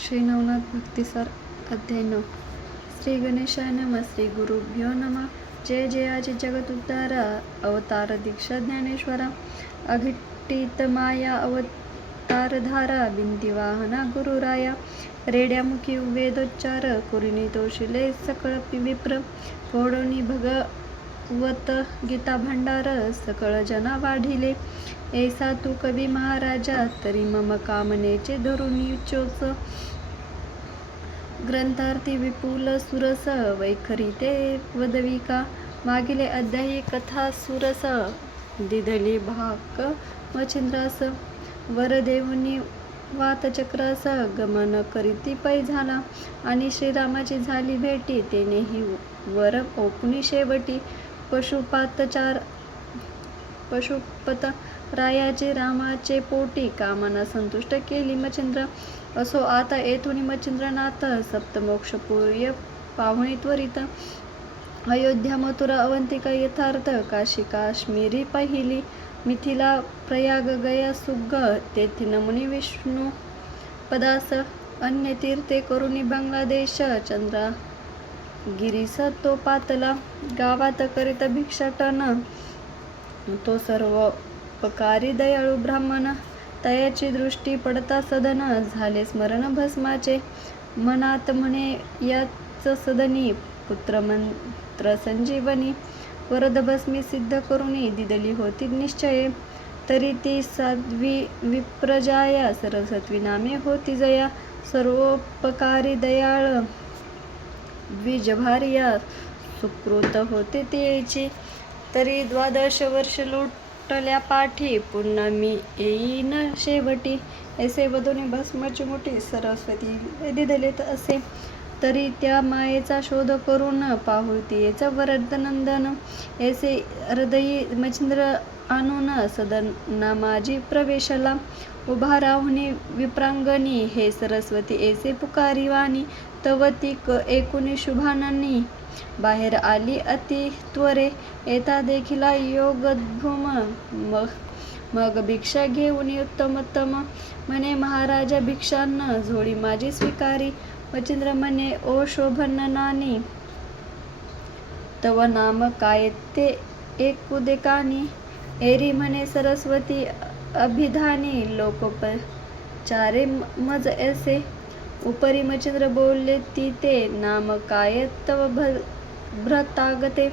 श्री नवनाथ भक्तिसार अध्याय 9. श्री गणेशाय नमः. श्री गुरुभ्यो नमः. जय जयाचे जगत उद्धारा. अवतार दीक्षा ज्ञानेश्वरा. अघटित माया अवतारधारा. बिंदिवाहना गुरुराया. रेड्यामुखी वेदोच्चार. कुरिनी तोशिले सकळ विप्र. फोडोनी भगवत गीता भांडार. सकळ जना वाढिले. ऐसा तू कवी महाराजा. तरी मम कामनेचे धरुनी चोच. ग्रंथार्थी विपुल सुरस. वैखरी ते वदविका. मागिले अध्यायी कथा सुरस. दिधली भाक मच्छिंद्रास. वरदेवनी वातचक्रास. गमन करीती पै झाला. आणि श्रीरामाची झाली भेटी. तेनेही वर ओपुनी शेवटी. पशुपत रायाचे रामाचे पोटी. कामना संतुष्ट केली मच्छिंद्र. असो आता येथून मच्छिंद्रनाथ. सप्तमोक्षपुर्य पाहुणी त्वरित. अयोध्या मथुरा अवंतिका यथार्थ. काशी काश्मीरी पाहिली. मिथिला प्रयाग गया सुग्ग. तेथी नमुनी विष्णू पदास. अन्य तीर्थे करुणी बांगलादेश. चंद्रगिरीस तो पातला. गावात करीत भिक्षाटन. तो सर्वोपकारी दयाळू ब्राह्मण. तयाची दृष्टी पडता सदन. झाले स्मरण भस्माचे. मनात म्हणे याच सदनी. पुत्रमंत्र संजीवनी. वरद भस्मी सिद्ध करुणी. दिदली होती निश्चये. तरी ती साध्वी विप्रजाया. सरस्वती नामे होती जया. सर्वोपकारी दयाळ द्विजभार्या. सुकृत होते तिची. तरी 12 वर्ष लुटल्या पाठी. पुन्हा मी येईन शेवटी. ऐसे वधूने भस्माची मुठी. सरस्वती दिदलेत असे. तरी त्या मायेचा शोध करून. पाहुतीयेचा वरदनंदन. ऐसे हृदयी मच्छिंद्र आणून. सदना माझी प्रवेशला. उभा राहुनी विप्रांगणी. हे सरस्वती ऐसे पुकारी वाणी. तव ती एकुणी शुभाननी. बाहेर आली अति त्वरे. येता देखिला योगद्भुम. मग भिक्षा घेऊन उत्तमोत्तम. म्हणे महाराजा भिक्षान्न. झोळी माझी स्वीकारी. मच्छिंद्र म्हणे ओ शोभननानी. तव नाम काय ते एकुदेकानी. एरी म्हणे सरस्वती अभिधानी. लोकोपचारे मज ऐसे. उपरी मच्छिंद्र बोलले ती ते. नाम काय तव भ्रतागते.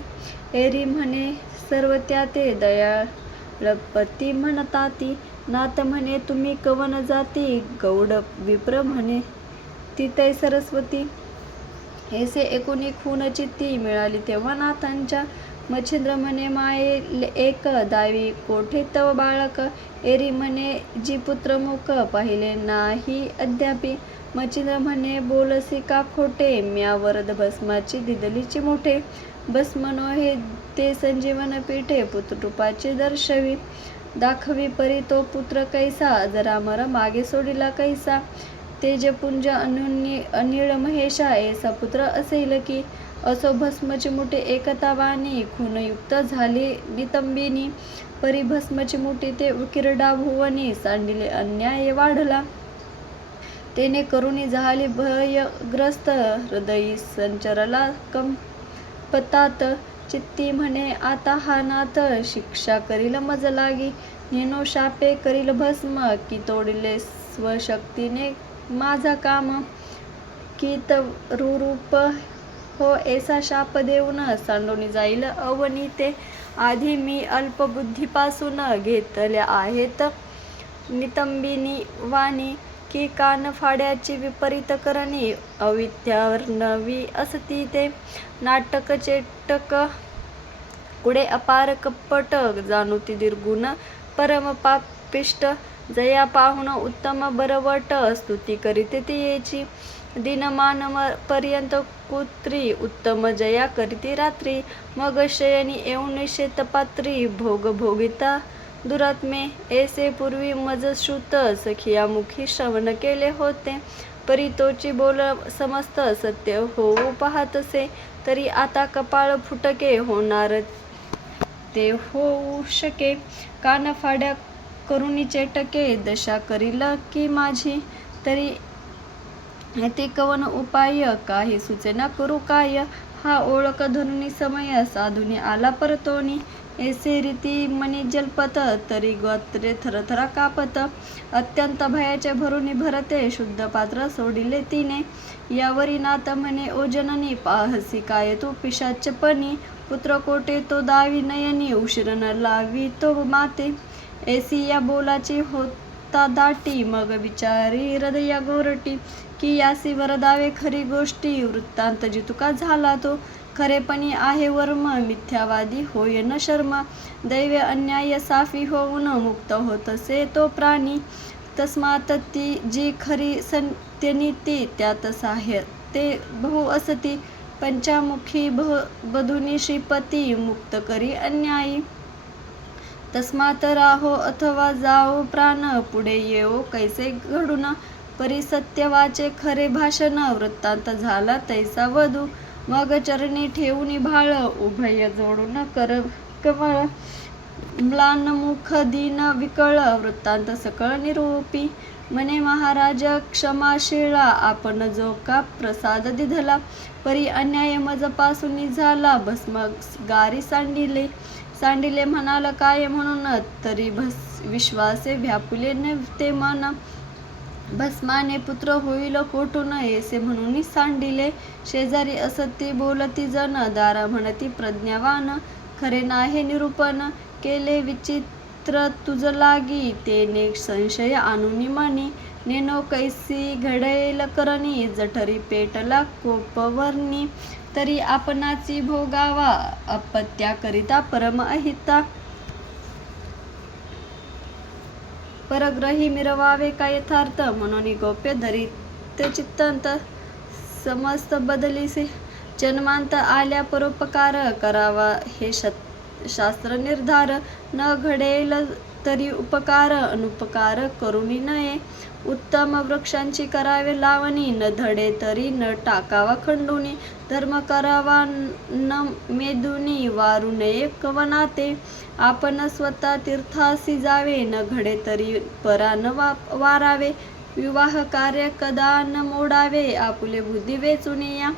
एरी म्हणे सर्व त्याते. दयाळपती म्हणताती. नाथ म्हणे तुम्ही कवन जाती. गौड विप्र म्हणे तितै सरस्वती. ऐसे एकुणी खून चित्ती. मिळाली तेव्हा नाथांच्या. मच्छिंद्र म्हणे माये एक. दावी कोठे तव बाळक. एरी म्हणे जी पुत्रमुख. पाहिले नाही अद्यापि. मच्छिंद्र म्हणे बोलसी का खोटे. म्या वरद भस्माची दिदलीची मोठे. भस्म नोहे ते संजीवन पीठे. पुत्ररूपाचे दर्शवी. दाखवी परी तो पुत्र कैसा. अजरामर मागे सोडिला कैसा. तेजपुंज अनिळ महेशा. ऐसा पुत्र असेल की. असो भस्मची मुठी एकता वाणी. खूनयुक्त झाली नितंबिनी. परी भस्मची मुठी ते उकिरडा भुवनी. सांडिले अन्याय वाढला. तेने करुणी झाली भयग्रस्त. हृदयी संचरला कंपतात. चित्ती म्हणे आता हा नाथ. शिक्षा करील मज लागी. नेनो शापे करील भस्म. की तोडिले स्वशक्तीने माझा काम. की तरुरूप हो ऐसा शाप देऊन. सांडून जाईल अवनीते. आधी मी अल्पबुद्धीपासून. घेतल्या आहेत नितंबिनी वाणी. की कानफाड्याची विपरीत करणी. अविद्यावर नवी असती ते. नाटक चेटक कुडे अपार कपट. जाणूती निर्गुण परम पापिष्ट. जया पाहुण उत्तम बरवट. स्तुती करीते तियेची. दिनमान पर्यंत कुत्री. उत्तम जया करीती रात्री. मग शयनी येऊन शेतपात्री. भोग भोगिता दुरात्मे. ऐसे पूर्वी मज श्रुत. सखियामुखी श्रवण केले होते. परी तोची बोल समस्त सत्य होऊ पाहतसे. तरी आता कपाळ फुटके. होणार ते होऊ शके. कानफाड्या करुणी चेटके. दशा करील की माझी. तरी ते कवन उपाय काही सुचेना करू काय. हा ओळख धरुनी समय साधुनी आला परतोनी. ऐसे रीती मनी जल्पत तरी गोत्रे थरथरा कापत. अत्यंत भयाचे भरुनी भरते शुद्ध पात्र सोडिले तिने. यावरी नाथ म्हणे ओ जननी पाहसी काय तू पिशाचपणी. पुत्र कोटे तो दावी नयनी उशीर न लावी तो माते. ऐसी या बोलाची होता दाटी मग विचारी हृदया गोरटी. की यासी वरदावे खरी गोष्टी वृत्तांत जितुका झाला तो. खरेपणी आहे वर्म मिथ्यावादी होय न शर्म. दैवे अन्याय साफी होऊन मुक्त होतसे तो प्राणी. तस्मात ती जी खरी सत्यनीती त्यात साह्य ते बहु असती. पंचामुखी बधुनी श्रीपती मुक्त करी अन्यायी. तस्मात राहो अथवा जाओ प्राण पुढे येवो कैसे घडून. परी सत्य वाचे खरे भाषण वृत्तांत झाला तैसा वधू. मग चरणी ठेवून भाळ उभय जोडून कर कमळ. म्लान मुख दीन विकळ वृत्तांत सकळ निरूपी. म्हणे महाराज क्षमाशीळा आपण जो का प्रसाद दिधला. परी अन्याय मज पासून झाला भस्म गारी सांडिले म्हणाल काय म्हणून. तरी विश्वासे व्यापुले न ते मन. भस्माने पुत्र होईल कोठून ऐसे म्हणून सांडिले. शेजारी असती बोलती जन दारा म्हणती प्रज्ञावान. खरे नाहे निरूपण केले विचित्र तुझ लागी. तेने संशय आणून मनी. नेनो कैसी घडेल करणी जठरी पेटला कोपवर्णी. तरी आपणाची भोगावा अपत्याकरिता परम अहिता. परग्रही मिरवावे काय यथार्थ म्हणून गोप्य धरित चित्तांत. समस्त बदलिसे जन्मांत आल्या परोपकार करावा हे शास्त्र निर्धार. न घडेल तरी उपकार अनुपकार करुणी नये. उत्तम वृक्षांची करावे लावणी न धडे तरी न टाकावा खंडुनी. धर्म करावा न मेदुनी वारू नये कवनाते. आपण स्वतः तीर्थासी जावे न घडे तरी परा न वारावे. विवाह कार्य कदा न मोडावे आपुले बुद्धी वेचून या.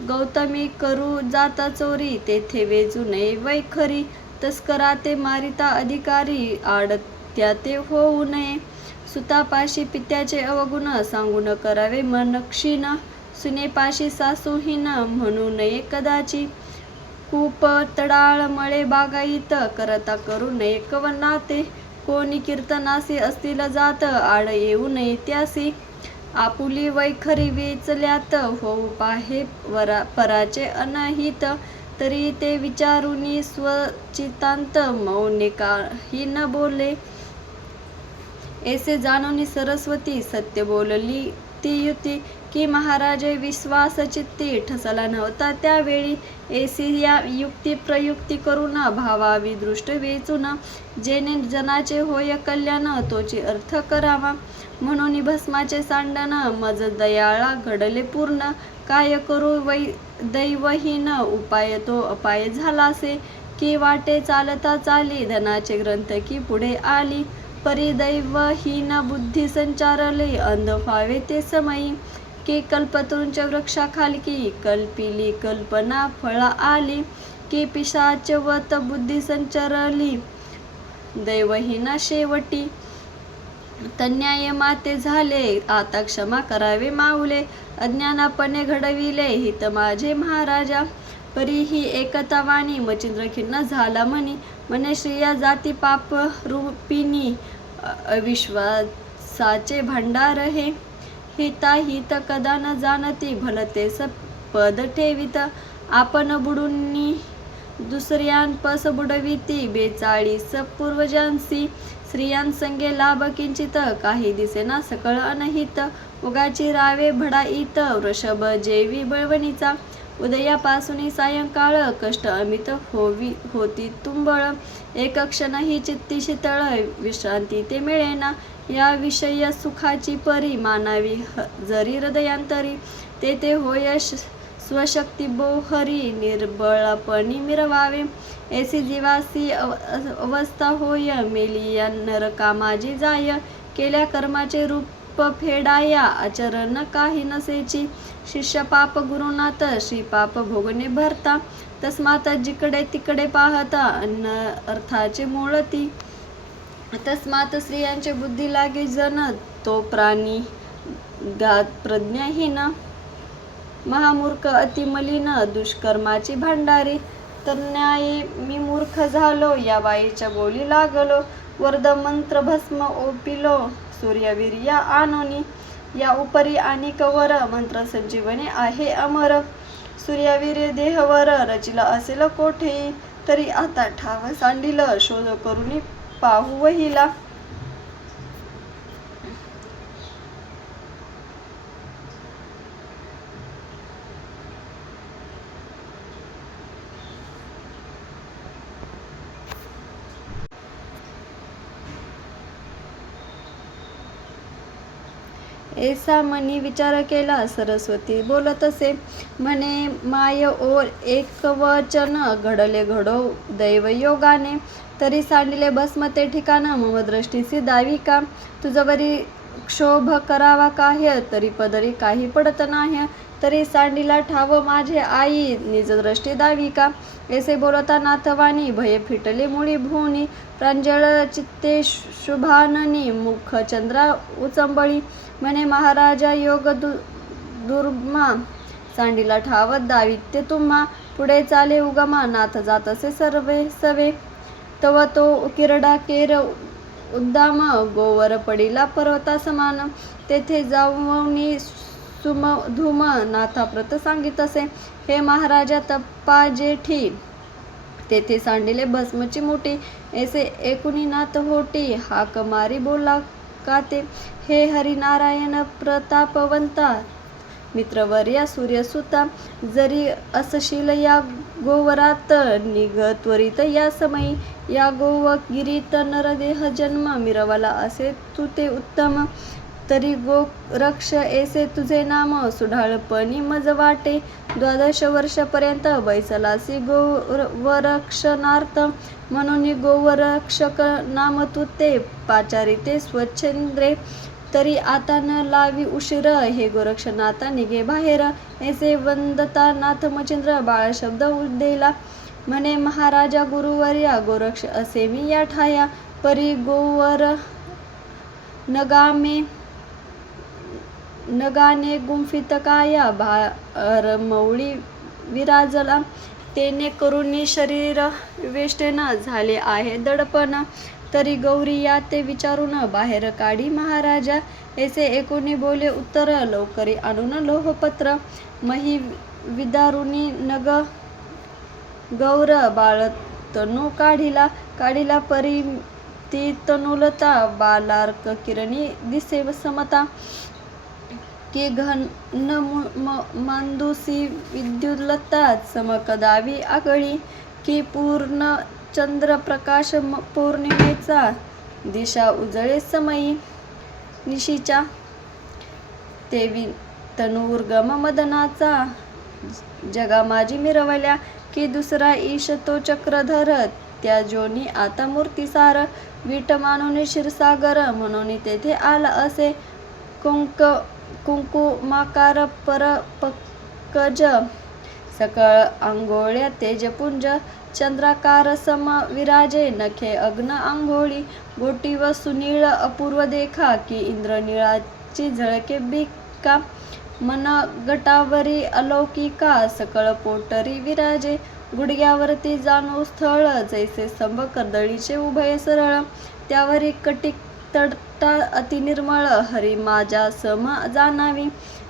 गौतमी करू जाता चोरी तेथे वेचू नये वैखरी. तस्करा ते मारिता अधिकारी आडत्या ते होऊ नये. सुतापाशी पित्याचे अवगुण सांगून करावे मन क्षीण. सुनेपाशी सासूहीन म्हणू नये कदाची. कूप तडाळ मळे बागायत करता करू नये कवनाते. कोणी कीर्तनासी असतील जात आड येऊ नये त्यासी. आपुली वैखरी वेचल्यात होऊ पाहे पराचे अनहित. तरी ते विचारुनी स्वचितांत मौने काही न बोले. ऐसे जाणूनी सरस्वती सत्य बोलली ती युती. की महाराज विश्वास चित्ती ठसला नव्हता त्यावेळी. ऐसी या युक्ती प्रयुक्ती करून भावावी दृष्ट वेचून. जेणे जनाचे होय कल्याण तोची अर्थ करावा. म्हणून भस्माचे सांडण मज दयाळा घडले पूर्ण. काय करू दैवहीन उपाय तो अपाय झालासे. की वाटे चालता चाली धनाचे ग्रंथ की पुढे आली. परी दैवहीन बुद्धी संचारले अंध व्हावे ते समयी. की कल्पतरूंच्या वृक्षाखालकी कल्पिली कल्पना फळा आली. की पिशाचवत बुद्धी संचारली दैवहीन शेवटी. तन्याय माते झाले आता क्षमा करावे माऊले. अज्ञानापणे घडविले हित माझे महाराजा. परी ही एकता वाणी मचिंद्र खिन्न झाला म्हणी. म्हणे श्रिया जाती पाप रूपिणी अविश्वासाचे भांडार हे. हिताहित कदा न जाणती भलतेस पद ठेवित. आपण बुडूनी दुसऱ्यांपस बुडविती 42 पूर्वजांसी. स्त्रियांसंगे लाभ किंचित काही दिसेना सकळ अनहित. उगाची रावे भडाईत वृषभ जेवी बळवणीचा. उदयापासून सायंकाळ कष्ट अमित होती तुंबळ. एक क्षण ही चित्ती शीतळ विश्रांती ते मिळेना. या विषय सुखाची परी मानावी जरी हृदयांतरी. तेथे होय स्वशक्ती बोहरी निर्बळपणी मिरवावे. ऐसी जीवासी अवस्था होय मेली या नरका माझी जाय. केल्या कर्माचे रूप रूप फेडाया आचरण काही नसेची. शिष्य पाप गुरुनाथ श्री पाप भोगणे भरता. तस्मात जिकडे तिकडे पाहता अर्थाचे मूळ ती. तस्मात स्त्रियांचे बुद्धी लागे जन तो प्राणी गात प्रज्ञाहीन. महामूर्ख अति मलिन दुष्कर्माची भांडारी. तरण्याई मी मूर्ख झालो या बाईच्या बोली लागलो. वर्द मंत्र भस्म ओपिलो सूर्यवीर्या आणोनी. या उपरी आणि कवर मंत्र संजीवने आहे अमर. सूर्यवीर्य देहवर रचिला असेल कोठे. तरी आता ठाव सांडिल शोध करून पाहू वहिला. ऐसा मनी विचार केला सरस्वती बोलत असे. म्हणे माय ओर एक वचन घडले घडो दैवयोगाने. तरी सांडिले भस्म ते ठिकाण मम दृष्टीसी दावी का. तुझवरी क्षोभ करावा काह्य तरी पदरी काही पडत नाही. तरी सांडिला ठाव माझे आई निज दृष्टी दावी का. ऐसे बोलता नाथवाणी भय फिटले मुळी भुवनी. प्रांजळ चित्ते शुभाननी मुख चंद्रा उचंबळी. म्हणे महाराजा योग दुर्मा सांडिला ठाव दावित्य तुम्हा. पुढे चाले उगमा नाथ जात असे सर्वे सवे. तव तो किरडा केर उद्दाम गोवर पडिला पर्वता समान. तेथे जाऊनी सुमधुम नाथाप्रत सांगित असे. हे महाराजा तपा जेठी तेथे सांडिले भस्मची मोठी. ऐसे एकुणी नाथ होटी हाक मारी बोला का ते. हे हरिनारायण प्रतापवंता मित्रवर्या सूर्यसुता. जरी असशील या गोवरात निघ त्वरित या समयी. या गोवगिरीत नरदेह जन्म मिरवला असे तू ते उत्तम. तरी गोरक्ष ऐसे तुझे नाम सुढाळपणी मज वाटे. 12 वर्षापर्यंत बैसलासी गोवरक्षणार्थ. म्हणून गोवरक्षक नाम तू ते पाचारिते स्वच्छंद्रे. तरी आता न लावी उशीर हे गोरक्षनाथा निघे बाहेर. ऐसे वंदता नाथ मचिंद्र बाळ शब्द उद्देला. म्हणे महाराजा गुरुवर्या गोरक्ष असे मी या ठाया. परी गोवर नगाने गुंफित काया भारमौळी विराजला. तेने करुणी शरीर वेष्टेन झाले आहे दडपण. तरी गौरी या ते विचारून बाहेर काढी महाराजा. ऐसे एकोणी बोले उत्तर लवकरी आणून लोहपत्र. मही विदारुनी नग गौर बाळ तनू काढिला परी ती तनुलता. बालार्क किरणी दिसे समता. की घन मांदुसी विद्युल्लता चमकदावी आगळी. की पूर्ण चंद्रप्रकाश पौर्णिमेचा दिशा उजळे समयी निशीच्या. तेवी तनुर्गम मदनाचा जगा माझी मिरवल्या. की दुसरा ईश तो चक्रधर त्या जोनी आता मूर्तिसार. वीट मानून क्षीरसागर म्हणून तेथे आला असे. कुंकुमाकार परपकज सकळ आंघोळ्या तेजपुंज. चंद्राकार सम विराजे नखे अग्न आंघोळी. गोटी व सुनीळ अपूर्व देखा. की इंद्रनीळाची झळके बिका. मन गटावरी अलौकिका सकळ पोटरी विराजे. गुडघ्यावरती जाणू स्थळ जैसे स्तंभ कर्दळीचे उभय सरळ. त्यावरी कटिक तडता अतिनिर्मळ हरी माझ्या सम जाणावी.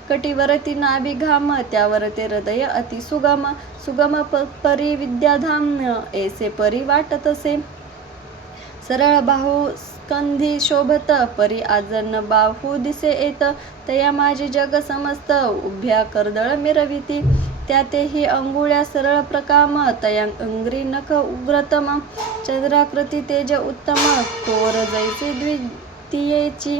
कटीवरती नाभी घाम त्यावर ते हृदय अति सुगम. सुगम परी विद्याधाम ऐसे परी वाटतसे. सरळ बाहू स्कंधी शोभत परी आजन बाहू दिसे येत. तया माझे जग समस्त उभ्या कर्दळ मिरविती. त्यातेही अंगुळ्या सरळ प्रकाम तया अंग्री नख उग्रतम. चंद्राकृती तेज उत्तम कोर जैसे द्वितीयेची.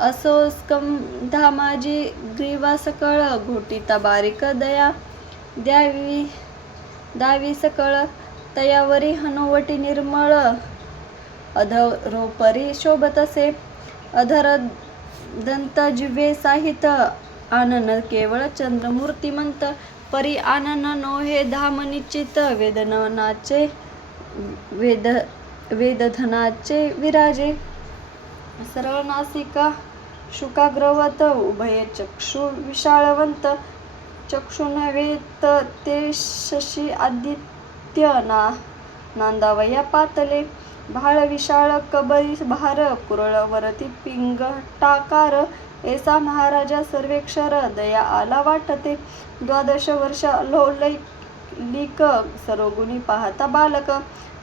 असो स्कंधा माझी ग्रीवा सकळ. घोटिता बारीक दावी सकळ. तयावरी हनुवटी निर्मळ. अधरोपरी शोभतसे. अधर दंत जिव्हे साहित आनन केवळ चंद्रमूर्तिमंत परी आनन नोहे धाम निश्चित वेदनाचे वेदधनाचे विराजे सरळ नासिका शुकाग्रवत उभय चक्षु विशाळवंत चक्षु नव्हेत ते शशी आदित्य नांदावया पातले भाळ विशाळ कबरी भार कुरळ वरती पिंगटाकार ऐसा महाराजा सर्वेक्षर दया आला वाटते 12 वर्ष लौकिक सर्वगुणी पाहता बालक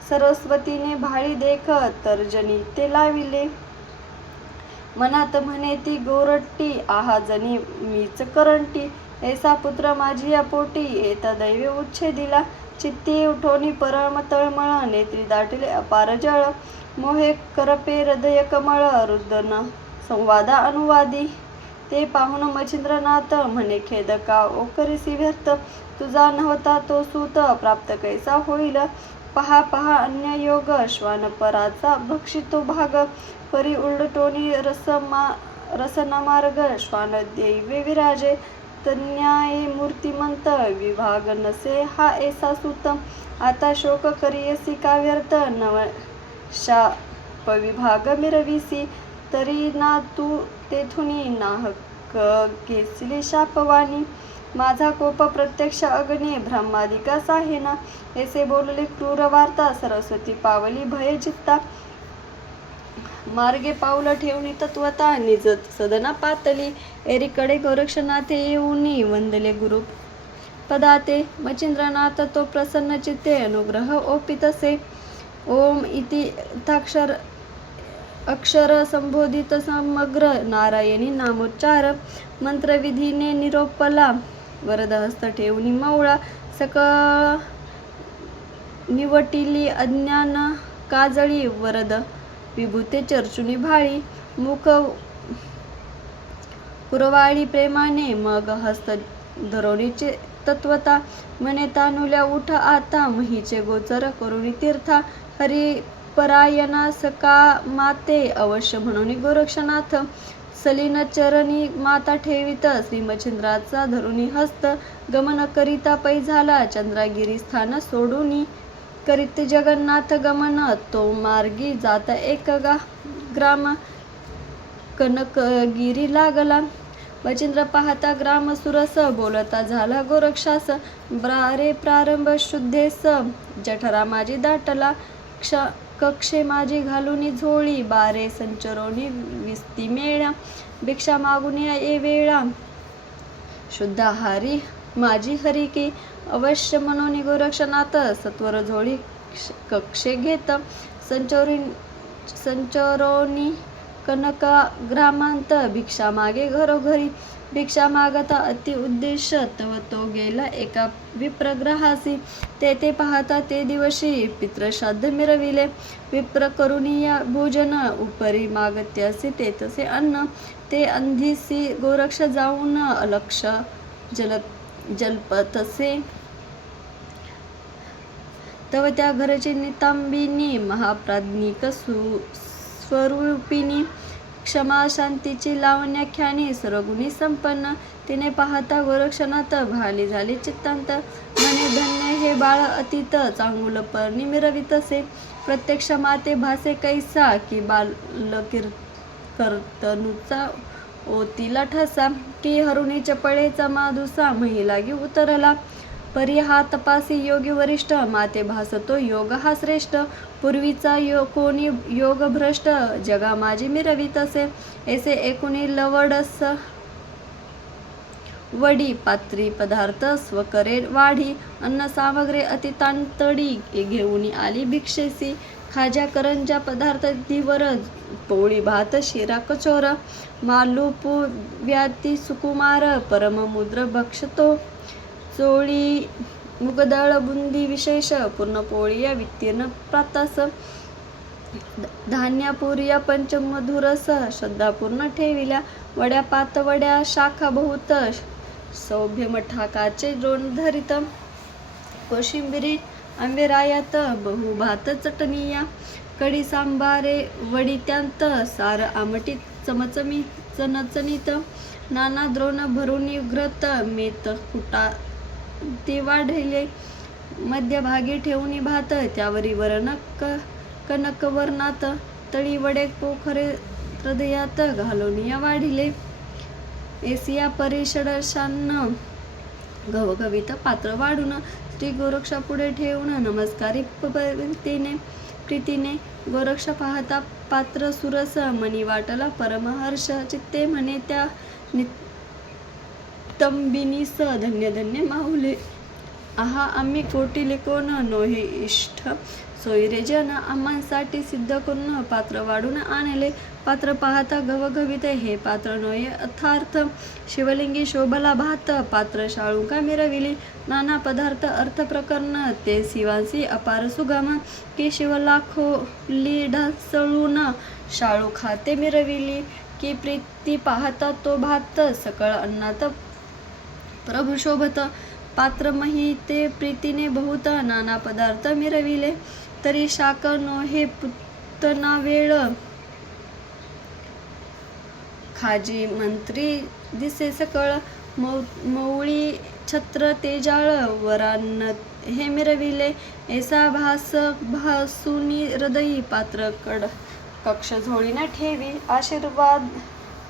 सरस्वतीने भाळी देख तर्जनी ते लाविले मनात म्हणे ती गोरट्टी आहा जणी मीच करंटी ऐसा पुत्र माझी या पोटी येता दैवे उच्छेदिला चित्ती उठोनी परम तळमळ नेत्री दाटिले अपार जळ मोहे करपे हृदय कमळ रुदन संवादा अनुवादी ते पाहून मच्छिंद्रनाथ म्हणे खेद का ओ करीसी व्यर्थ तुझा नव्हता तो सूत प्राप्त कैसा होईल पहा पहा अन्य योग श्वानपराचा भक्षितो भाग परी उलटोनी रसनामार्ग श्वान दैवे विराजे तन्याये मूर्तिमंत विभाग नसे हा ऐसा सूत आता शोक करियसी का व्यर्थ नवशा विभाग मिरविसी तरी ना तू तेथुनी नाहक घेसली शापवाणी माझा कोप प्रत्यक्ष अग्नी ब्रह्मादिकास आहे ना ऐसे बोलले क्रूर वार्ता सरस्वती पावली भय चित्ता मार्गे पाऊल ठेवणी तत्वता निज सदना पातली एरीकडे गोरक्षनाथे येऊनी वंदले गुरु पदाते मच्छिंद्रनाथ तो प्रसन्न चित्ते अनुग्रह ओपितसे ओम इति अक्षर संबोधित समग्र नारायणी नामोच्चार मंत्रविधीने निरोपला वरदहस्त ठेवणी मवळा सकळ निवटिली अज्ञान काजळी वरद विभूते चर्चुनी भाळी मुख कुरवाळी प्रेमाने मग हस्त धरोणीचे तत्वता मने तानुल्या उठ आता महीचे गोचर करुणी तीर्था हरिपरायणा सका माते अवश्य म्हणून गोरक्षनाथ सलीन चरणी माता ठेवित श्रीमच्छिंद्राचा धरुणी हस्त गमन करिता पै झाला चंद्रागिरी स्थान सोडूनी करीत जगन्नाथ गमन तो मार्गी जात एक ग्राम कनकगिरी लागला मच्छिंद्र पाहता ग्राम सुरस बोलता झाला गोरक्षास ब्रारे प्रारंभ शुद्धेस जठरा माझी दाटला कक्षे माझी घालूनी झोळी बारे संचरोनी विस्ती मेळा भिक्षा मागून ये वेळा शुद्ध आहारी माझी हरिकी अवश्य म्हणून गोरक्षनाथ सत्वर झोळी कक्षे घेत संचरोनी कनका ग्रामांत भिक्षा मागे घरोघरी भिक्षा मागता अति उद्देश तव तो गेला एका विप्रग्रहासी ते पाहता ते दिवशी पितृश्राद्ध मिरविले विप्र करुणीय भोजन उपरी मागत्यासी ते तसे अन्न ते अंधीसी गोरक्ष जाऊन अलक्ष जलपतसे तव त्या घरची नितांबिनी महाप्राज्ञिक स्वरूपिणी क्षमा शांतीची लावण्याख्यानी सर्वगुणी संपन्न तिने पाहता गोरक्षनाथ भाली झाली चित्तांत म्हणे धन्य हे बाळ अतीत चांगुल पर्णी मिरवितसे प्रत्यक्ष माते भासे कैसा की बालकीर्तनुचा ओतीला ठसा की हरुणी चपळेचा माधुसा महिलागी उतरला परी हा तपासी योगी वरिष्ठ माते भासतो योग हा श्रेष्ठ पूर्वीचा कोणी योग भ्रष्ट जगा माझी मिरवितसे ऐसे एकुणी लवडस वडी पात्री पदार्थ स्वकरे वाढी अन्न सामग्री अति तांतडी घेऊन आली भिक्षेसी खाजा करंजा पदार्थ धीवर पोळी भात शिरा कचोर मालूपू व्याती सुकुमार परममुद्र भक्षतो चोळी मुगदळ बुंदी विशेष पूर्ण पोळी वितीर्ण प्रातास धान्यापुर्या पंचमधुरस श्रद्धापूर्ण ठेविल्या वड्या पातवड्या शाखा बहुत सौभ्य मठाकाचे द्रोण धरित कोशिंबिरी आंबेरायात बहुभात चटणीया कडी सांबारे वडी त्यांत सार आमटी चमचमी चणचणीत नाना द्रोण भरून घृत मेत कुटा ते वाढले मध्यभागी ठेवून भात त्यावरी वरण कनकवर्णात तळी वडे पोखरे हृदयात घालून या वाढिले एसिया परिषदशान घवघवीत पात्र वाढून श्री गोरक्षा पुढे ठेवून नमस्कारी प्रीतीने गोरक्ष पाहता पात्र सुरस मनी वाटला परमहर्ष चित्ते म्हणे त्या नितंबिनीस धन्य धन्य माऊले आहा आम्ही कोटीले कोण नोहे इष्ट सोयरे जन आम्हांसाठी सिद्ध करून पात्र वाढून आणले पात्र पाहता घवघवीत हे पात्र नोहे अर्थार्थ शिवलिंगी शोभला भात पात्र शाळुका मिरविली नाना पदार्थ अर्थ प्रकरण ते शिवांसी अपार सुगम की शिव लाखो ढासळून शाळू खाते मिरविली की प्रीती पाहता तो भात सकळ अन्नात प्रभू शोभत पात्र महिते प्रीतीने बहुत नाना पदार्थ मिरविले तरी शाक नोहे पुतना वेळ खाजी मंत्री दिसे सकळ मौळी छत्र तेजाळ वरान हे मिरविले ऐसा भासुनी हृदयी पात्र कक्ष झोळीने ठेवी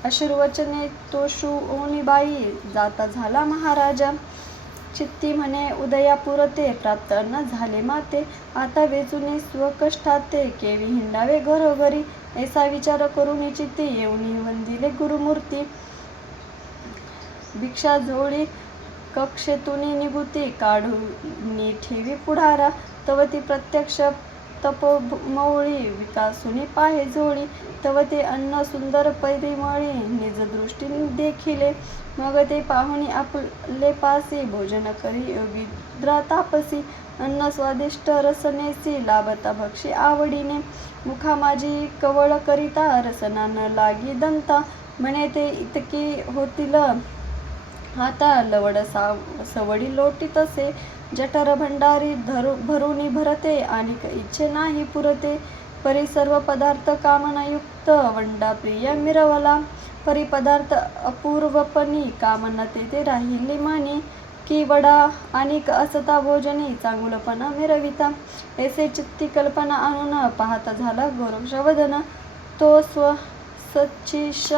आशीर्वचने तोषू बाई जाता झाला महाराजा चित्ती म्हणे उदया पुरते प्राप्त अन्न झाले माते आता वेचुने स्वकष्टाते केवी हिंडावे घरोघरी ऐसा विचार करून चित्ती येऊनी वंदिले गुरुमूर्ती भिक्षा झोळी कक्षेतून निगुती काढून ठेवी पुढारा तवती प्रत्यक्ष तपोमौळी विकासुनी पाहे झोळी तवते अन्न सुंदर परिमळी निज दृष्टीने देखिले मग ते पाहुणी आपले पासी भोजन करी योगीद्रा तापसी अन्न स्वादिष्ट रसनेसी लाभता भक्षी आवडीने मुखा माझी कवळ करिता रसना न लागी दंता म्हणे ते इतकी होतील आता लवड सवडी लोटीत असे जठर भंडारी भरुनी भरते आणि इच्छे नाही पुरते परी सर्व पदार्थ कामनायुक्त वंडा प्रिय मिरवला परी पदार्थ अपूर्वपणी कामना ते राहिले मानी की वडा आणि असता भोजनी चांगुलपणा मिरविता ऐसे चित्ती कल्पना आणून पाहता झाला गोरक्षवदन तो सच्चिश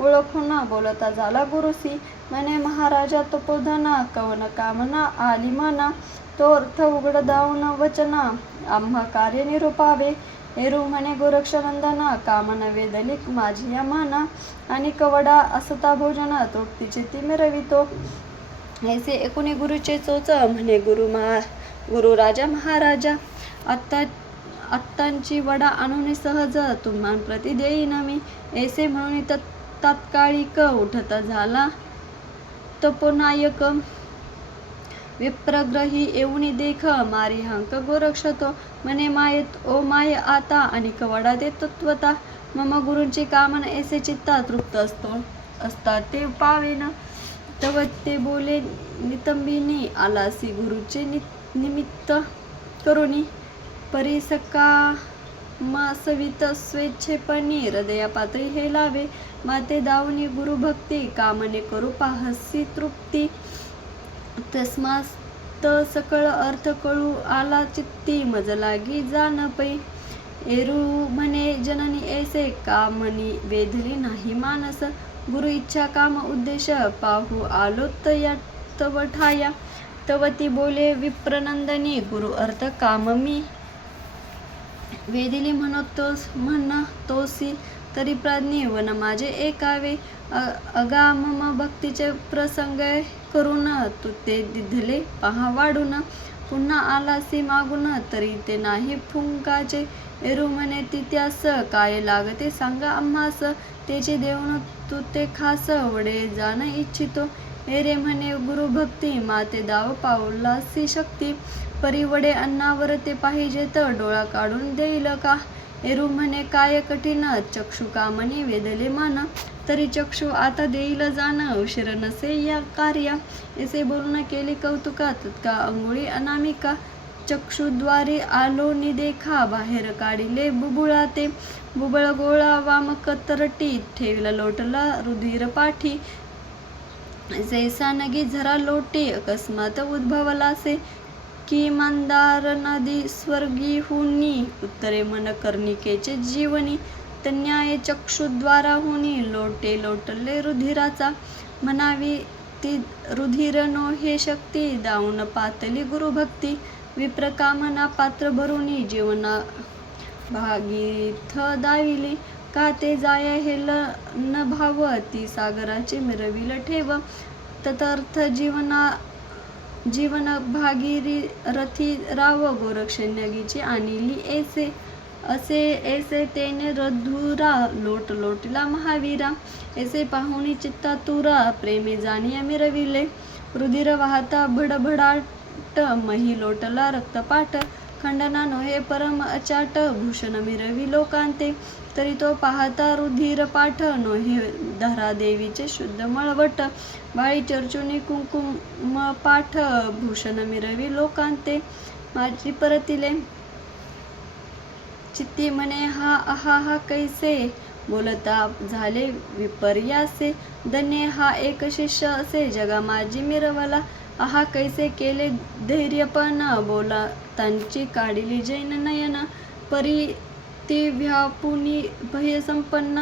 ओळखून बोलता झाला गुरुसी म्हणे महाराजा तपोधना कवन कामना आली मना तो अर्थ उघड दावून वचना आम्हा कार्य निरूपावे एरू म्हणे गोरक्षनंदना कामना वेदली माझी या माना आणि कवडा असता भोजन तृप्तीचे ती मिरवितो ऐसे एकुणी गुरुचे चोच म्हणे गुरु राजा महाराजा आत्तांची वडा आणून सहज तुम्हां प्रति देईन मी ऐसे म्हणून तात्कालिक उठता झाला तपोनायक विप्रग्रही येऊनी देख मारी हंक गोरक्षतो म्हणे मायेत ओ माय आता आणि कवडा दे तत्वता मम गुरूंची कामना ऐसे चित्ता तृप्त असता ते पावेन तव ते बोले नितंबिनी आलासी गुरुचे निमित्त करुणी परिसका मासवित स्वेच्छेपणी हृदया पातळी हे लावे माते दावनी गुरुभक्ती कामने करू पाहसी तृप्ती तस्मात सकळ अर्थ कळू आला चित्ती मज लागी जान पै एरू म्हणे जननी ऐसे कामनी वेधली नाही मानस गुरु इच्छा काम उद्देश पाहू आलो तव ठाया तवती बोले विप्रनंदनी गुरु अर्थ काम मी वेदिली म्हणतोसी तरी प्राज्ञी वन माझे ऐकावे अगामम भक्तीचे प्रसंग करून तू ते दिधले पहा वाढून पुन्हा आलासी मागून तरी ते नाही फुंकाचे एरू म्हणे तित्यास काय लागते सांगा आम्हास तेचे देऊन तू ते खास वडे जाण इच्छितो एरे म्हणे गुरुभक्ती माते दाव पावलासी शक्ती परिवडे अन्नावर ते पाहिजेत डोळा काढून देईल का एरू म्हणे काय कठीण चक्षु कामनी वेदले मान तरी चक्षु आता देईल जाण उशीर नसे या कार्या ऐसे बोलून केली कौतुका तत्का अंगुळी अनामिका चक्षुद्वारे आलो निदेखा, बाहेर काढिले बुबुळा ते. बुबळ गोळा वामक तरटी, ठेविला लोटला रुधिर पाठी. जैसा नगी झरा लोटे, अकस्मात उद्भवलासे. की मंदार नदी स्वर्गीहुनी, उत्तरे मन कर्णिकेचे जीवनी. तन्याये चक्षुद्वाराहुनी, लोटे लोटले रुधिराचा. म्हणावी ती रुधिर नो हे शक्ती, दाऊन पातली गुरुभक्ती. विप्रकामना पात्र भरुनी, जीवना भागीथ दाविली. का ते जाय हेल न भाव, ती सागराचे मिरविल ठेव. तदर्थ जीवन भागीरथी राव, गोरक्षण्यगीची आणिली ऐसे. असे ऐसे तेने रधुरा, लोट लोटला महावीरा. ऐसे पाहुणी चित्तातुरा, प्रेमी जाणिया मिरविले. रुधिर वाहता भडभडाट, मही लोटला रक्तपाट. खंडना नोहे परम अचाट, भूषण मिरवी लोकांते. तरी तो पाहता रुधिर पाठ, नोहे धरादेवीचे शुद्ध मळवट. बाळी चर्चुनी कुंकुम पाठ, भूषण मिरवी लोकांते. माझी परतिले चित्ती म्हणे हा अहा कैसे, बोलता झाले विपर्यासे. धन्य हा एक शिष्य असे, जगा माझी मिरवला. आहा कैसे केले धैर्यपण, बोला त्यांची काढिली जैन नयन. परी ती व्यापुनी भयसंपन्न,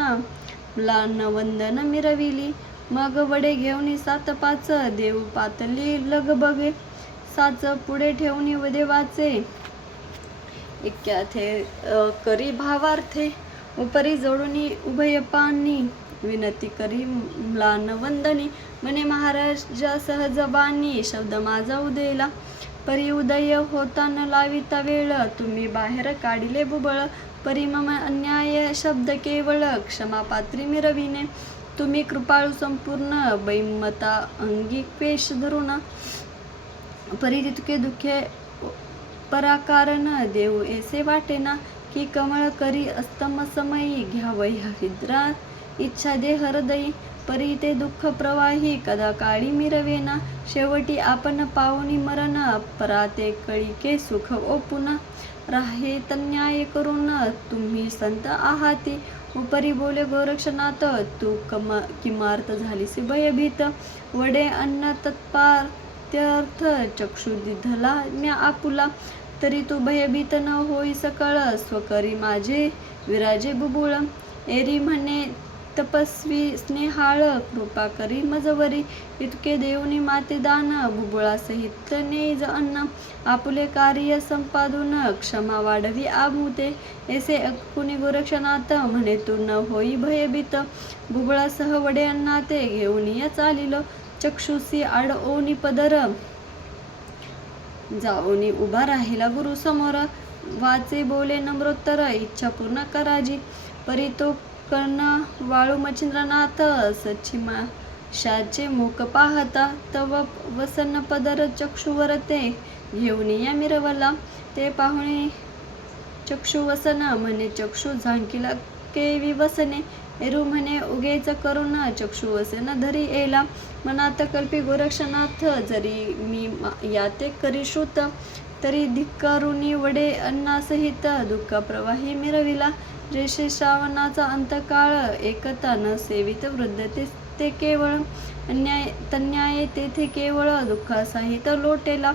म्लान वंदन मिरविली. मग वडे घेऊनी 7-5, देऊ पातली लगबगे. साच पुढे ठेवूनी देवाचे, इक्याथे करी भावार्थे. उपरी जोडूनी उभयपानी, विनती करी म्लान वंदनी. म्हणे महाराजा सहजबानी, शब्द माझा उदयला. परी उदय होता न लाविता वेळ, तुम्ही बाहेर काढिले बुबळ. परी मम अन्याय शब्द केवळ, क्षमापात्री मिरविणे. तुम्ही कृपाळू संपूर्ण, बैमता अंगी क्वेश धरुण. परी तितके दुःखे पराकारण, देऊ ऐसे वाटेना. की कमळ करी अस्तम समयी, घ्यावया विद्रा इच्छा दे हृदयी. परी ते दुःख प्रवाही, कदा काळी मिरवेना. शेवटी आपण पावनी मरण, पराते कळिके सुख ओपुन. राहे तन्याय करून, तुम्ही संत आहाती. उपरी बोले गोरक्षनाथ, तू किमार्थ झालीसी भयभीत. वडे अन्न तत्पार्थ, चक्षु दिधला म्या आपुला. तरी तू भयभीत न होई सकळ, स्वकरी माझे विराजे बुबुळ. एरी म्हणे तपस्वी स्नेहाळ, कृपा करी मजवरी. इतके देऊनी माते दान, बुबुळासहित नेज अन्न. आपुले कार्य संपादून, क्षमा वाढवी आमुते. ऐसे ऐकुनी गोरक्षनाथ, म्हणे तू न होई भयभीत. बुबुळासह वडे अन्नाते, घेऊनिया चालिलो. चक्षुसी आडओनी पदर, जाओनी उभा राहिला गुरु समोर. वाचे बोले नम्रोत्तर, इच्छा पूर्ण कराजी. परी तो कर्ण वाळू मच्छिंद्रनाथ, सचिमाशाचे मुख पाहता. तव वसन पदर चक्षुवर ते, घेऊनिया मिरवला. ते पाहुणे चक्षुवसन, म्हणे चक्षु झांकीला केवी वसने. एरू म्हणे उगेच करून, चक्षुवसन धरी येला. मनात कल्पी गोरक्षनाथ, जरी मी याते करी श्रुत. तरी धिक्कारुनी वडे अन्नासहित, दुःख प्रवाही मिरविला. जैसे श्रावणाचा अंतकाळ, एकता न सेवित वृद्ध ते केवळ. तन्याये तेथे केवळ, दुःखासहित लोटेला.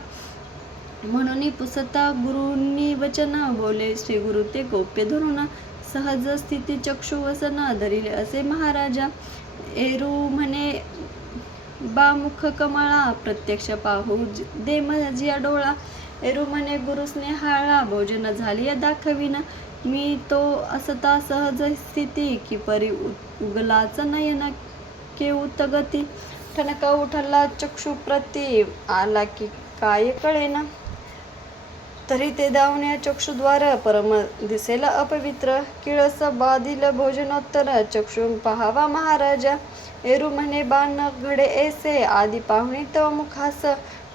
म्हणून पुसता गुरुनी वचन, बोले श्री गुरु ते गोप्य धरून. सहज स्थिती चक्षुवसन, धरिले असे महाराजा. एरू म्हणे बामुख कमळा, प्रत्यक्ष पाहू दे माझिया डोळा. एरू म्हणे गुरु स्नेहाळा, भोजन झाली दाखविन. मी तो असता सहज स्थिती, की परी उगलाच नयन के उतगती. ठणका उठला चक्षुप्रती, आला की काय कळेना. तरी ते दावण्या चक्षुद्वार, परम दिसेला अपवित्र. किळस बाधिल भोजनोत्तर, चक्षु पहावा महाराजा. एरू म्हणे बाण घडे ऐसे, आधी पाहुणी तव मुखास.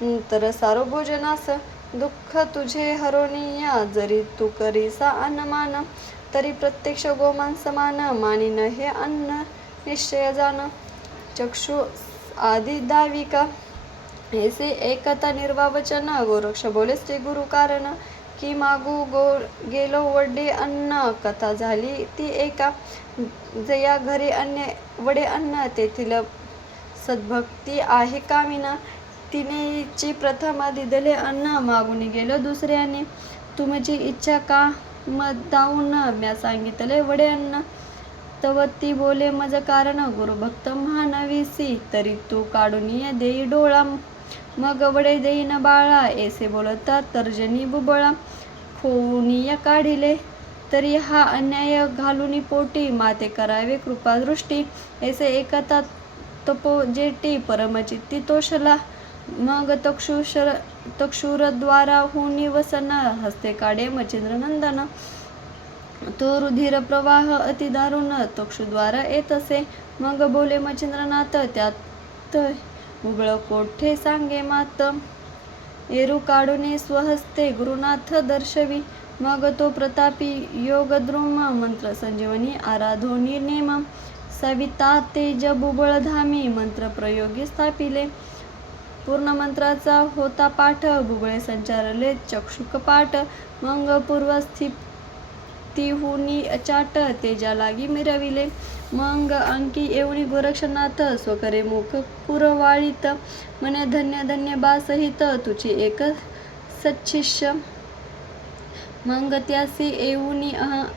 नंतर सारो भोजनास, दुःख तुझे हरोनिया. जरी तू करीसा अन्नमान, तरी प्रत्यक्ष गोमान समान. मानिन हे अन्न निश्चय जाण, चक्षु आधी दाविका. ऐसे एक कथा निर्वावचन गोरक्ष बोले श्री गुरु कारण की मागू गेलो वडे अन्न कथा झाली ती एका जया घरी अन्न वडे अन्न तेथील सद्भक्ती आहे कामिना तिनेची प्रथम दिदले अन्न मागून गेलो दुसऱ्याने तुमची इच्छा का मदाऊन म्या सांगितले वडे अन्न तव ती बोले मज कारण गुरुभक्त महानवीसी तरी तू काढून ये देई डोळा मग वडे देईन बाळा ऐसे बोलता तर्जनी बुबळा खोनिया काढिले तरी हा अन्याय घालून पोटी माते करावे कृपादृष्टी ऐसे एकता तपोजेटी परमचित्ती तोषला मग तक्षुरद्वारा हुनी वसन हस्ते काढे मच्छिंद्रनंदन तो रुधिर प्रवाह अति दारुण तक्षुद्वारा येत असे मग बोले मच्छिंद्रनाथ त्यात उबळ कोठे सांगे मात एरू काढून स्वहस्ते गुरुनाथ दर्शवी मग तो प्रतापी योगद्रुम मंत्र संजीवनी आराधोनी नेम सविता तेज बुबळ धामी मंत्र प्रयोगी स्थापिले पूर्ण मंत्राचा होता पाठ बुबळे संचारले चक्षुक पाठ मग पूर्वस्थितीहुनी अचाट तेजा लागी मिरविले मग अंकी एवढी गोरक्षनाथ स्वकरे मुख पुरवाळीत मने धन्य धन्य बा सहित तुझी एक सच्छिष्य मग त्यासी येऊनी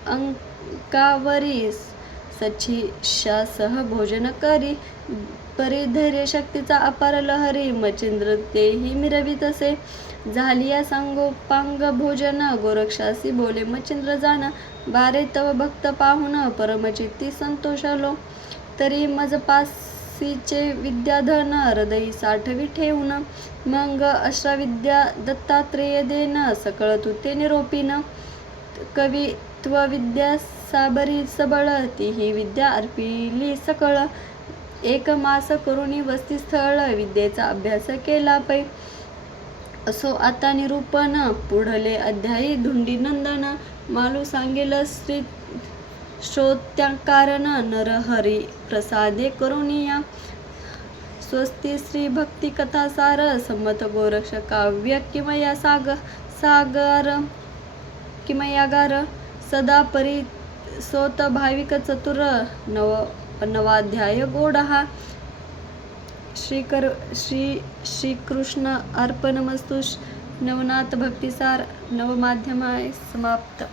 अंकावरी सच्छिष्यासह भोजन करी परिधैर्य शक्तीचा अपार लहरी मच्छिंद्र तेही मिरवित असे झालिया सांगोपांग भोजन गोरक्षासी बोले मच्छिंद्र जाण बारे तव भक्त पाहुन परमचित्ती संतोषालो तरी मज पासीचे विद्याधन हृदयी साठवी ठेवून मग अश्राविद्या दत्तात्रेय देन सकळ तुते निरोपीन कवित्व विद्या साबरी सबळ तीही विद्या अर्पिली सकळ एक मास करुणी वस्तीस्थळ विद्येचा अभ्यास केला पै असो आता निरूपण पुढले अध्यायी धुंडीनंदन मालू सांगेल श्री श्रोत्यांकारण नरहरी प्रसादे करुणिया स्वस्ती श्री भक्ती कथासार संमत गोरक्ष काव्य किमयागार सदा परिसोत भाविक चतुर नवाध्याय गोडहा श्रीकृष्ण अर्पणमस्तु नवनाथ भक्तिसार नवमाध्यमाय समाप्त।